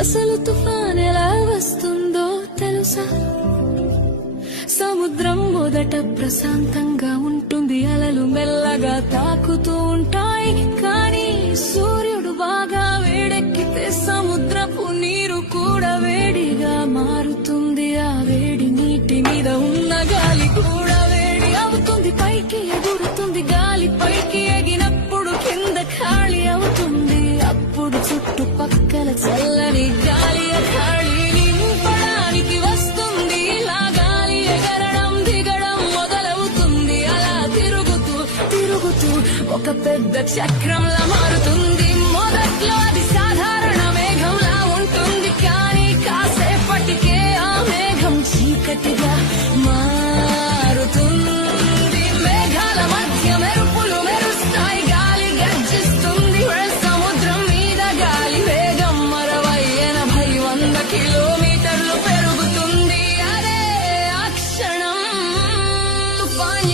అసలు తుఫాన్ ఎలా వస్తుందో తెలుసా? సముద్రం మొదట ప్రశాంతంగా ఉంటుంది, అలలు మెల్లగా తాకుతూ ఉంటాయి. కానీ సూర్యుడు బాగా వేడెక్కితే సముద్రపు నీరు కూడా వేడిగా మారుతుంది. ఆ వేడి నీటి మీద ఉన్న గాలి కూడా వేడి అవుతుంది, పైకి ఎగురుతుంది. గాలి పైకి ఎగినప్పుడు కింద ఖాళీ అవుతుంది. అప్పుడు చుట్టుపక్కల చల్లని గాలి ఖాళీ నింపడానికి వస్తుంది. ఇలా గాలి ఎగరడం దిగడం మొదలవుతుంది. అలా తిరుగుతూ తిరుగుతూ ఒక పెద్ద చక్రంలా మారుతుంది. మొదట్లో అది సాధారణ మేఘంలా ఉంటుంది, కానీ కాసేపటికే ఆ మేఘం చీకటిగా మారుతుంది. మేఘాల మధ్య మెరుపులు మెరుస్తాయి, గాలి గర్జిస్తుంది. సముద్రం మీద గాలి వేగం 60-80-100 కిలోమీటర్లు పెరుగుతుంది. అదే ఆ క్షణం తుఫాన్